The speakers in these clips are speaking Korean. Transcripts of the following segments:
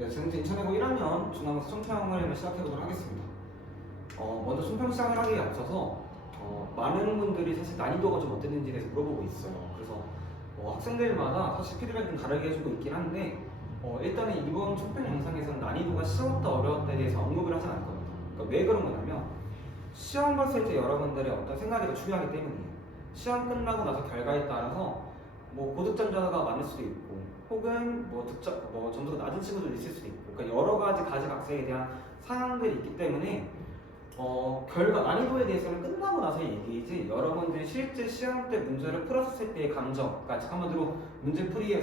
네, 지금부터 인천외고 1학년 중간고사 총평을 시작해보도록 하겠습니다. 먼저 총평 시작을 하기에 앞서서 많은 분들이 사실 난이도가 좀 어땠는지에 대해서 물어보고 있어요. 그래서 학생들마다 사실 피드백은 다르게 해주고 있긴 한데 일단은 이번 총평 영상에서는 난이도가 쉬웠다 어려웠다에 대해서 언급을 하진 않을 겁니다. 그러니까 왜 그런 거냐면 시험 봤을 때 여러분들의 어떤 생각이 더 중요하기 때문이에요. 시험 끝나고 나서 결과에 따라서 고득점자가 많을 수도 있고 혹은 점수가 낮은 친구도 있을 수도 있고, 그러니까 여러 가지 가지각색에 대한 상황들이 있기 때문에 결과 난이도에 대해서는 끝나고 나서 얘기이지 여러분들이 실제 시험 때 문제를 풀었을 때의 감정, 그러니까 한마디로 문제 풀이를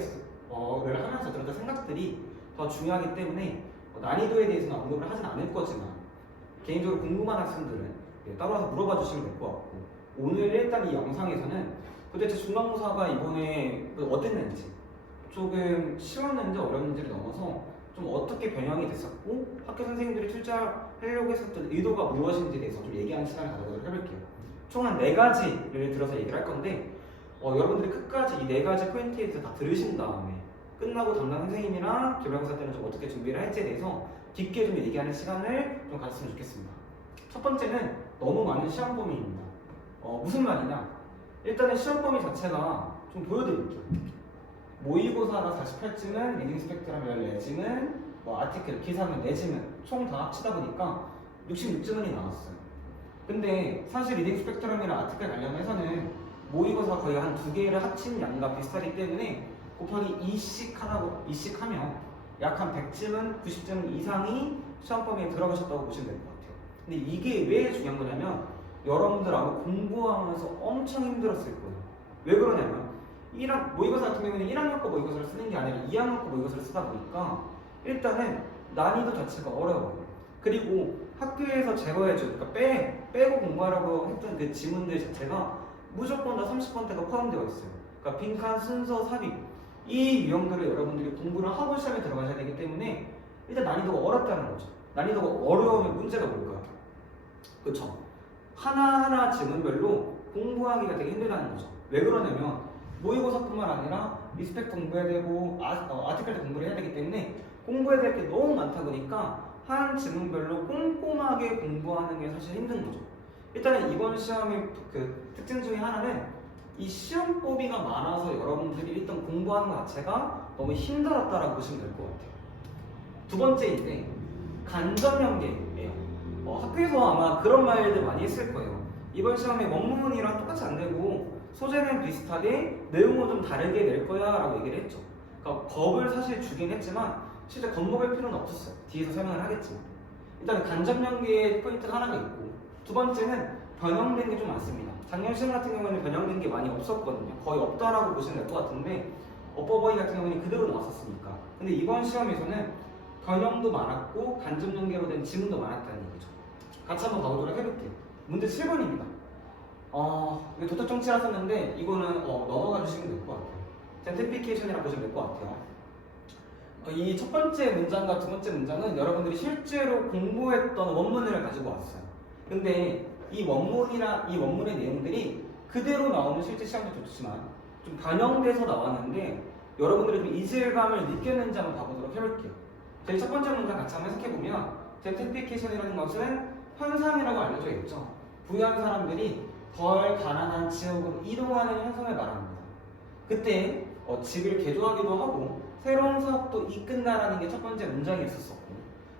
하면서 들었던 생각들이 더 중요하기 때문에 난이도에 대해서는 언급을 하진 않을 거지만 개인적으로 궁금한 학생들은 따라서 물어봐 주시면 될 것 같고, 오늘 일단 이 영상에서는 도대체 중간고사가 이번에 어땠는지, 조금 쉬웠는지 어려웠는지를 넘어서 좀 어떻게 변형이 됐었고 학교 선생님들이 출제하려고 했었던 의도가 무엇인지에 대해서 좀 얘기하는 시간을 가져보도록 해볼게요. 총 한 4가지를 들어서 얘기를 할 건데 여러분들이 끝까지 이 4가지 포인트에 대해서 다 들으신 다음에 끝나고 담당 선생님이랑 기말고사 때는 좀 어떻게 준비를 할지에 대해서 깊게 좀 얘기하는 시간을 좀 가졌으면 좋겠습니다. 첫 번째는 너무 많은 시험 범위입니다. 무슨 말이냐? 일단은 시험 범위 자체가 좀 보여드릴게요. 모의고사가 48지문, 리딩 스펙트럼 14지문, 아티클, 기사문 4지문 총 다 합치다 보니까 66지문이 나왔어요. 근데 사실 리딩 스펙트럼이랑 아티클 관련해서는 모의고사 거의 한 2개를 합친 양과 비슷하기 때문에 곱하기 2씩 하면 약 한 100지문, 90지문 이상이 시험 범위에 들어가셨다고 보시면 될 것 같아요. 근데 이게 왜 중요한 거냐면 여러분들 아마 공부하면서 엄청 힘들었을 거예요. 왜 그러냐면 모의고사 같은 경우에는 1학년 거 모의고사를 쓰는 게 아니라 2학년 거 모의고사를 쓰다 보니까 일단은 난이도 자체가 어려워요. 그리고 학교에서 제거해줘, 그러니까 빼고 공부하라고 했던 그 지문들 자체가 무조건 다 30번대가 포함되어 있어요. 그러니까 빈칸, 순서, 삽입, 이 유형들을 여러분들이 공부를 하고 시험에 들어가셔야 되기 때문에 일단 난이도가 어렵다는 거죠. 난이도가 어려우면 문제가 뭘까요? 그렇죠? 하나하나 지문별로 공부하기가 되게 힘들다는 거죠. 왜 그러냐면 모의고사뿐만 아니라 리스펙 공부해야 되고 아티클도 공부를 해야 되기 때문에 공부해야 될 게 너무 많다 보니까 한 지문별로 꼼꼼하게 공부하는 게 사실 힘든 거죠. 일단은 이번 시험의 그 특징 중에 하나는 이 시험 범위가 많아서 여러분들이 일단 공부하는 것 자체가 너무 힘들었다라고 보시면 될 것 같아요. 두 번째인데 간접 연계예요. 학교에서 아마 그런 말들 많이 했을 거예요. 이번 시험에 원문이랑 똑같이 안 되고 소재는 비슷하게 내용은 좀 다르게 낼 거야 라고 얘기를 했죠. 그러니까 겁을 사실 주긴 했지만 실제 겁먹을 필요는 없었어요. 뒤에서 설명을 하겠지만 일단 간접 연계의 포인트가 하나가 있고, 두 번째는 변형된 게 좀 많습니다. 작년 시험 같은 경우에는 변형된 게 많이 없었거든요. 거의 없다라고 보시면 될 것 같은데 어버버이 같은 경우는 그대로 나왔었으니까. 근데 이번 시험에서는 변형도 많았고 간접 연계로 된 지문도 많았다는 얘기죠. 같이 한번 가보도록 해볼게요. 문제 7번입니다. 이거 도덕 정치라 썼는데 이거는 넘어가 주시면 될 것 같아요. 젠트리피케이션이라고 보시면 될 것 같아요. 이 첫 번째 문장과 두 번째 문장은 여러분들이 실제로 공부했던 원문을 가지고 왔어요. 근데 이 원문의 내용들이 그대로 나오는 실제 시험도 좋지만 좀 변형돼서 나왔는데 여러분들이 좀 이질감을 느꼈는지 한번 봐보도록 해볼게요. 제일 첫 번째 문장 같이 한번 해석해보면 젠트리피케이션이라는 것은 현상이라고 알려져 있죠. 부유한 사람들이 덜 가난한 지역으로 이동하는 현상을 말합니다. 그때 집을 개조하기도 하고 새로운 사업도 이끈다라는 게 첫 번째 문장이었었고,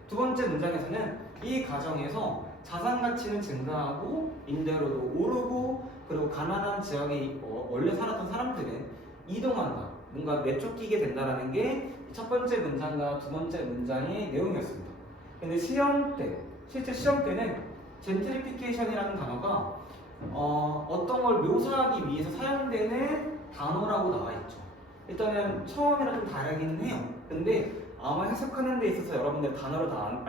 두 번째 문장에서는 이 과정에서 자산 가치는 증가하고 임대료도 오르고 그리고 가난한 지역에 원래 살았던 사람들은 이동한다, 뭔가 내쫓기게 된다라는 게 첫 번째 문장과 두 번째 문장의 내용이었습니다. 근데 실제 시험 때는 젠트리피케이션이라는 단어가 어떤 걸 묘사하기 위해서 사용되는 단어라고 나와 있죠. 일단은 처음이랑 좀 다르기는 해요. 근데 아마 해석하는 데 있어서 여러분들 단어를 다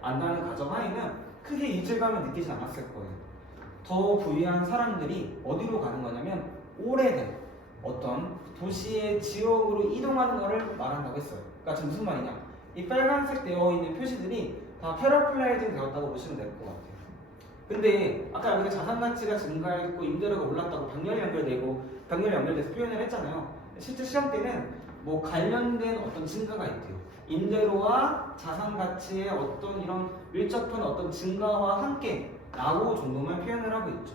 안다는 가정하에는 크게 이질감을 느끼지 않았을 거예요. 더 부유한 사람들이 어디로 가는 거냐면 오래된 어떤 도시의 지역으로 이동하는 것을 말한다고 했어요. 그러니까 지금 무슨 말이냐? 이 빨간색 되어 있는 표시들이 다 패러플라이징 되었다고 보시면 될 것 같아요. 근데 아까 여기서 자산 가치가 증가했고 임대료가 올랐다고 병렬이 연결돼서 표현을 했잖아요. 실제 시험 때는 뭐 관련된 어떤 증가가 있대요. 임대료와 자산 가치의 어떤 이런 밀접한 어떤 증가와 함께 라고 정도만 표현을 하고 있죠.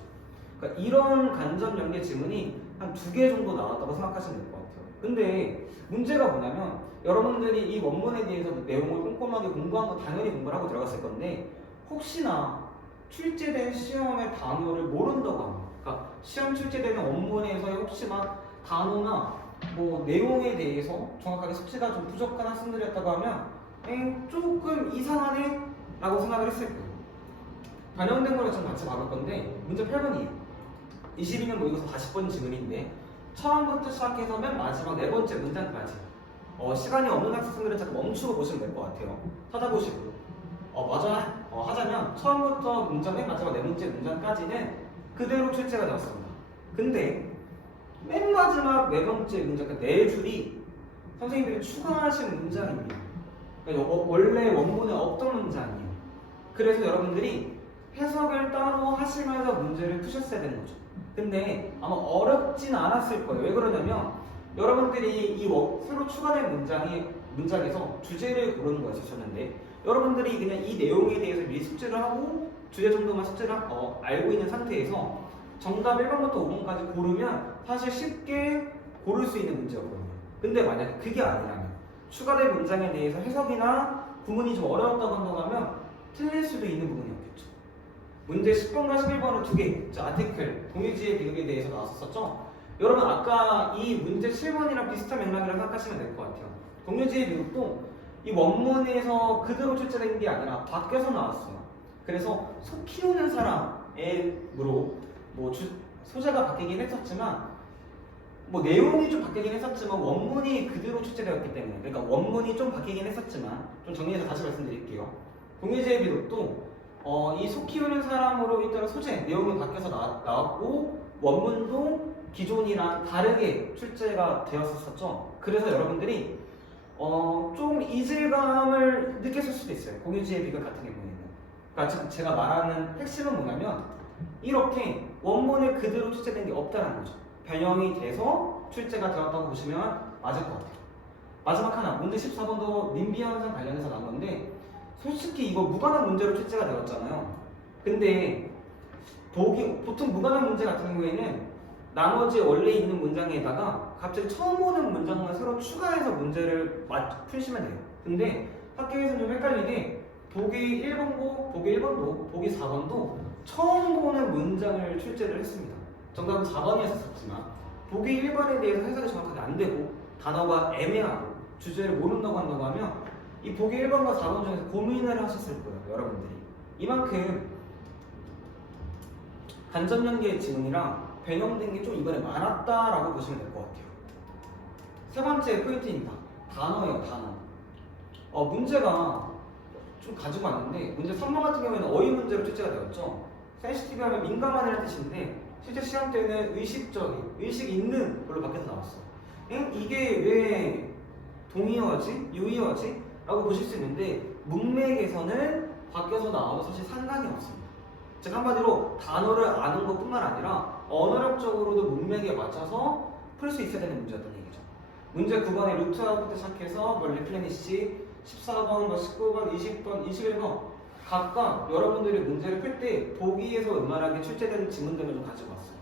그러니까 이런 간접 연계 지문이 한 2개 정도 나왔다고 생각하시면 될 것 같아요. 근데 문제가 뭐냐면 여러분들이 이 원문에 대해서 내용을 꼼꼼하게 공부한 거 당연히 공부를 하고 들어갔을 건데 혹시나 출제된 시험의 단어를 모른다고 하면 그러니까 시험 출제되는 원문에서 혹시 막 단어나 뭐 내용에 대해서 정확하게 숙지가 좀 부족한 학생들이었다고 하면 조금 이상하네 라고 생각을 했을 거예요. 반영된 거를 좀 같이 봐볼 건데 문제 8번이에요. 22년 모의고사 40번 지문인데 처음부터 시작해서 맨 마지막 4번째 문장까지 시간이 없는 학생들은 잠깐 멈추고 보시면 될 것 같아요. 찾아보시고 맞아 하자면 처음부터 문장 맨 마지막 4번째 문장까지는 그대로 출제가 되었습니다. 근데 맨 마지막 4번째 문장, 그러니까 4줄이 선생님들이 추가하신 문장입니다. 그러니까 원래 원문에 없던 문장이에요. 그래서 여러분들이 해석을 따로 하시면서 문제를 푸셨어야 되는 거죠. 근데 아마 어렵진 않았을 거예요. 왜 그러냐면 여러분들이 이 새로 추가된 문장에서 주제를 고르는 거였었는데 여러분들이 그냥 이 내용에 대해서 미리 숙제를 하고 주제 정도만 숙제를 알고 있는 상태에서 정답 1번부터 5번까지 고르면 사실 쉽게 고를 수 있는 문제였거든요. 근데 만약에 그게 아니라면 추가된 문장에 대해서 해석이나 구문이 좀 어려웠다고 한다고 하면 틀릴 수도 있는 부분이었겠죠. 문제 10번과 11번은 2개, 아티클, 동의지의 비극에 대해서 나왔었죠. 여러분 아까 이 문제 7번이랑 비슷한 맥락이라고 생각하시면 될 것 같아요. 동의지의 비극도 이 원문에서 그대로 출제된 게 아니라 바뀌어서 나왔어요. 그래서 소 키우는 사람으로 뭐 소재가 바뀌긴 했었지만 뭐 내용이 좀 바뀌긴 했었지만 원문이 그대로 출제되었기 때문에 그러니까 원문이 좀 바뀌긴 했었지만 좀 정리해서 다시 말씀드릴게요. 동의지의 비극도 이 소 키우는 사람으로 일단 소재 내용이 바뀌어서 나왔고 원문도 기존이랑 다르게 출제가 되었었죠. 그래서 여러분들이 좀 이질감을 느꼈을 수도 있어요. 공유지의 비극 같은 경우에는. 그러니까 제가 말하는 핵심은 뭐냐면 이렇게 원문에 그대로 출제된 게 없다는 거죠. 변형이 돼서 출제가 되었다고 보시면 맞을 것 같아요. 마지막 하나, 문제 14번도 님비 현상 관련해서 나온 건데 솔직히 이거 무관한 문제로 출제가 되었잖아요. 근데 보통 무관한 문제 같은 경우에는 나머지 원래 있는 문장에다가 갑자기 처음 보는 문장만 새로 추가해서 문제를 푸시면 돼요. 근데 학교에서는 좀 헷갈리게 보기 1번고, 보기 1번도, 보기 4번도 처음 보는 문장을 출제를 했습니다. 정답은 4번이었었지만 보기 1번에 대해서 해석이 정확하게 안 되고 단어가 애매하고 주제를 모른다고 한다고 하면 이 보기 1번과 4번 중에서 고민을 하셨을 거예요. 여러분들이. 이만큼 간접 연계의 지문이랑 변형된 게 좀 이번에 많았다라고 보시면 될 것 같아요. 세 번째 포인트입니다. 단어예요, 단어. 문제가 좀 가지고 왔는데 문제 3번 같은 경우에는 어휘 문제로 출제가 되었죠. 센시티브 하면 민감하다는 뜻인데 실제 시험 때는 의식적인, 의식 있는 걸로 바뀌어서 나왔어요. 이게 왜 동의어지? 유의어지? 라고 보실 수 있는데 문맥에서는 바뀌어서 나와도 사실 상관이 없습니다. 즉 한마디로 단어를 아는 것뿐만 아니라 언어력적으로도 문맥에 맞춰서 풀 수 있어야 되는 문제였던 얘기죠. 문제 9번에 루트아웃부터 시작해서 뭐 리플레니시 14번, 뭐 19번, 20번, 21번 각각 여러분들이 문제를 풀 때 보기에서 웬만하게 출제되는 지문들을 좀 가지고 왔어요.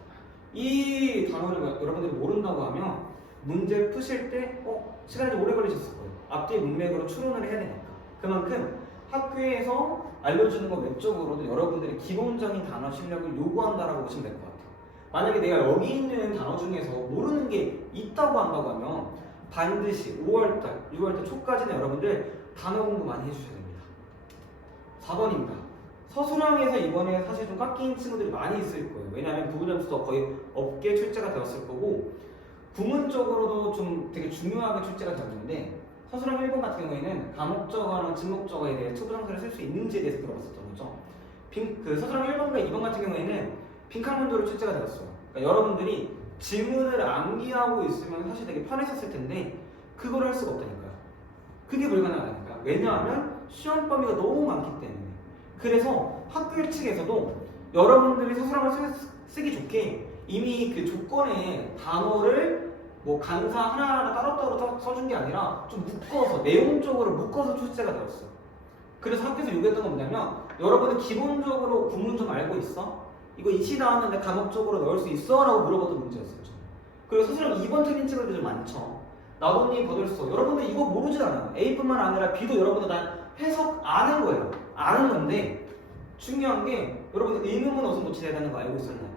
이 단어를 여러분들이 모른다고 하면 문제 푸실 때 시간이 좀 오래 걸리셨을 거예요. 앞뒤 문맥으로 추론을 해야 되니까. 그만큼 학교에서 알려주는 것 외적으로도 여러분들이 기본적인 단어 실력을 요구한다라고 보시면 될 것 같아요. 만약에 내가 여기 있는 단어 중에서 모르는 게 있다고 한다고 하면 반드시 5월달, 6월달 초까지는 여러분들 단어 공부 많이 해주셔야 됩니다. 4번입니다. 서술형에서 이번에 사실 좀 깎인 친구들이 많이 있을 거예요. 왜냐하면 부분 점수도 거의 없게 출제가 되었을 거고 구문적으로도 좀 되게 중요하게 출제가 되었는데 서술형 1번 같은 경우에는 가목적어랑 진목적어에 대해 투부정사를 쓸 수 있는지에 대해서 물어봤었던 거죠. 그 서술형 1번과 2번 같은 경우에는 빈칸 문제로 출제가 되었어요. 그러니까 여러분들이 질문을 암기하고 있으면 사실 되게 편했었을 텐데 그걸 할 수가 없다니까요. 그게 불가능하다니까요. 왜냐하면 시험 범위가 너무 많기 때문에. 그래서 학교 측에서도 여러분들이 서술형을 쓰기 좋게 이미 그 조건에 단어를 뭐 간사 하나하나 따로따로 써준 게 아니라 좀 묶어서 내용적으로 묶어서 출제가 되었어. 그래서 학교에서 요구했던 건 뭐냐면 여러분은 기본적으로 구문 좀 알고 있어? 이거 이치 나왔는데 과목적으로 넣을 수 있어? 라고 물어봤던 문제였어요. 그리고 사실은 2번 틀린 친구들이 좀 많죠. 나돈니 거들써 여러분들 이거 모르진 않아요. A뿐만 아니라 B도 여러분들 다 해석 아는 거예요. 아는 건데 중요한 게 여러분들 의문문 어선 노출해야 되는 거 알고 있었나요?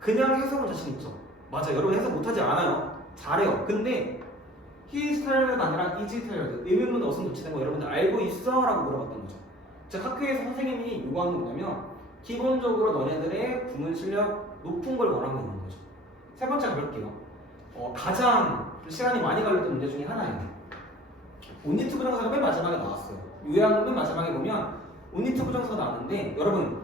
그냥 해석은 자신 있죠. 맞아, 여러분 해석 못하지 않아요. 잘해요. 근데 he tired가 아니라 is tired 의문문 어선 노출된 거 여러분들 알고 있어? 라고 물어봤던 거죠. 즉 학교에서 선생님이 요구하는 게 뭐냐면 기본적으로 너네들의 구문 실력 높은 걸 원하고 있는 거죠. 세 번째 가볼게요. 가장 시간이 많이 걸렸던 문제 중에 하나예요. 온리트 부정사가 맨 마지막에 나왔어요. 요약은 맨 마지막에 보면 온리트 부정사가 나왔는데 여러분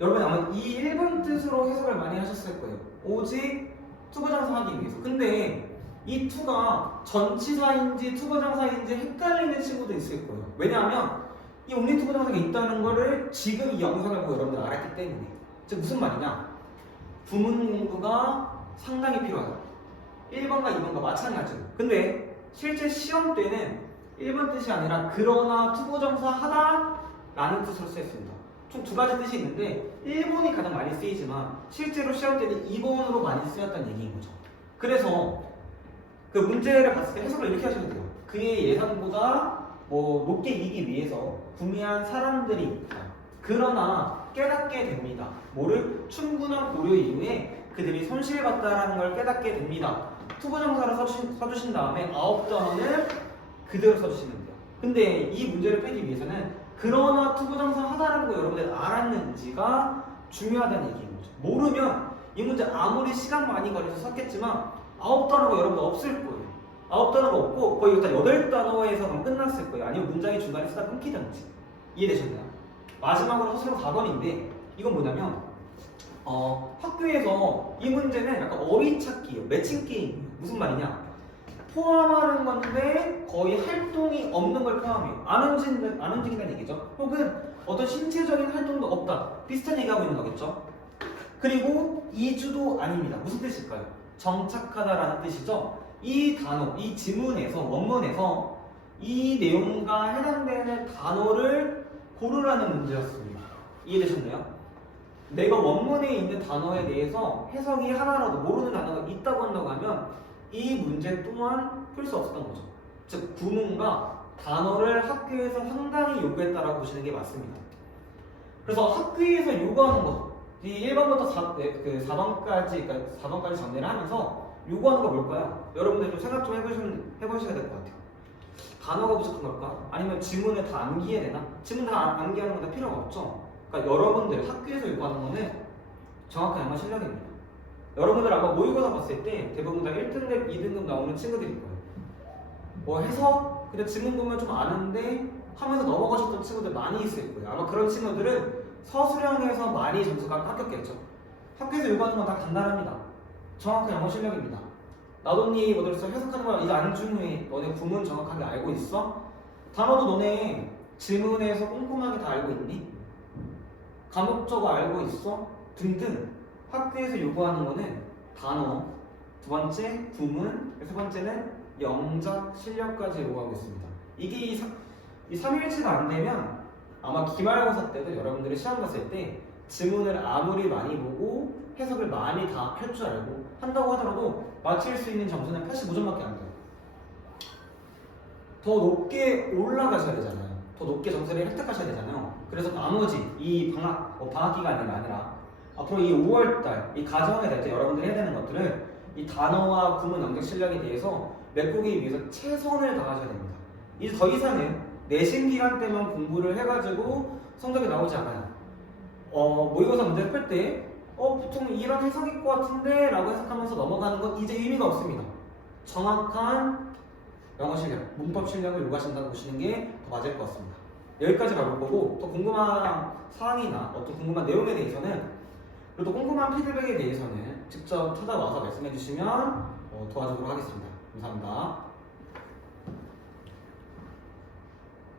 아마 이 1번 뜻으로 해석을 많이 하셨을 거예요. 오직 투부정사 하기 위해서. 근데 이 투가 전치사인지 투부정사인지 헷갈리는 친구도 있을 거예요. 왜냐하면 이 온리트 부정사가 있다는 거를 지금 이 영상을 보고 여러분들 알았기 때문에. 즉 무슨 말이냐? 구문 공부가 상당히 필요하다. 1번과 2번과 마찬가지로. 근데 실제 시험 때는 1번 뜻이 아니라 그러나 투부정사 하다 라는 뜻으로 쓰였습니다. 총 두 가지 뜻이 있는데 1번이 가장 많이 쓰이지만 실제로 시험 때는 2번으로 많이 쓰였다는 얘기인 거죠. 그래서 그 문제를 봤을 때 해석을 이렇게 하셔도 돼요. 그의 예상보다 높게 이기기 위해서 구매한 사람들이 있다. 그러나 깨닫게 됩니다. 뭐를? 충분한 고려 이후에 그들이 손실봤다라는 걸 깨닫게 됩니다. 투부정사를 써주신 다음에 9단어는 그대로 써주시면 돼요. 근데 이 문제를 풀기 위해서는 그러나 투부정사 하다라는 거 여러분들 알았는지가 중요하다는 얘기인 거죠. 모르면 이 문제 아무리 시간 많이 걸려서 썼겠지만 9단어가 여러분들 없을 거예요. 9단어가 없고 거의 일단 8단어에서 끝났을 거예요. 아니면 문장이 중간에 쓰다 끊기든지. 이해되셨나요? 마지막으로 서술은 4번인데 이건 뭐냐면 학교에서 이 문제는 약간 어휘찾기예요. 매칭 게임이에요. 무슨 말이냐? 포함하는 건데 거의 활동이 없는 걸 포함해요. 안 움직인다는 얘기죠. 혹은 어떤 신체적인 활동도 없다. 비슷한 얘기하고 있는 거겠죠. 그리고 이주도 아닙니다. 무슨 뜻일까요? 정착하다라는 뜻이죠. 이 단어, 이 지문에서 원문에서 이 내용과 해당되는 단어를 고르라는 문제였습니다. 이해되셨나요? 내가 원문에 있는 단어에 대해서 해석이 하나라도 모르는 단어가 있다고 한다고 하면 이 문제 또한 풀 수 없었던 거죠. 즉 구문과 단어를 학교에서 상당히 요구했다라고 보시는 게 맞습니다. 그래서 학교에서 요구하는 거, 이 1번부터 4번까지, 그러니까 4번까지 정리를 하면서 요구하는 거 뭘까요? 여러분들 좀 생각 좀 해보셔야 될 것 같아요. 단어가 부족한 걸까? 아니면 지문을 다 암기해야 되나? 지문 다 암기하는 건 다 필요가 없죠. 그러니까 여러분들 학교에서 요구하는 거는 정확한 영어 실력입니다. 여러분들 아마 모의고사 봤을 때 대부분 다 1등급, 2등급 나오는 친구들일 거예요. 해석, 근데 지문 보면 좀 아는데 하면서 넘어가셨던 친구들 많이 있을 거예요. 아마 그런 친구들은 서술형에서 많이 점수가 깎였겠죠. 학교에서 요구하는 건 다 간단합니다. 정확한 영어 실력입니다. 나돈니 뭐들서 해석하는 거 이제 안 중요해. 너네 구문 정확하게 알고 있어? 단어도 너네 지문에서 꼼꼼하게 다 알고 있니? 과목적으로 알고 있어? 등등. 학교에서 요구하는 거는 단어, 두 번째 구문, 세 번째는 영작 실력까지 요구하고 있습니다. 이게 이 3일치가 안 되면 아마 기말고사 때도 여러분들이 시험 봤을 때 지문을 아무리 많이 보고 해석을 많이 다 할 줄 알고 한다고 하더라도 맞힐 수 있는 점수는 85점밖에 안 돼요. 더 높게 올라가셔야 되잖아요. 더 높게 점수를 획득하셔야 되잖아요. 그래서 나머지 이 방학 기간이 아니라 앞으로 이 5월달 이 가정에 될 때 여러분들이 해야 되는 것들은 이 단어와 구문 영작 실력에 대해서 메꾸기 위해서 최선을 다하셔야 됩니다. 이제 더 이상은 내신 기간 때만 공부를 해가지고 성적이 나오지 않아요. 모의고사 문제를 풀 때 보통 이런 해석일 것 같은데 라고 해석하면서 넘어가는 건 이제 의미가 없습니다. 정확한 영어 실력, 문법 실력을 요구하신다고 보시는 게 더 맞을 것 같습니다. 여기까지 가볼 거고 더 궁금한 사항이나 어떤 궁금한 내용에 대해서는 그리고 또 궁금한 피드백에 대해서는 직접 찾아와서 말씀해 주시면 도와주도록 하겠습니다. 감사합니다.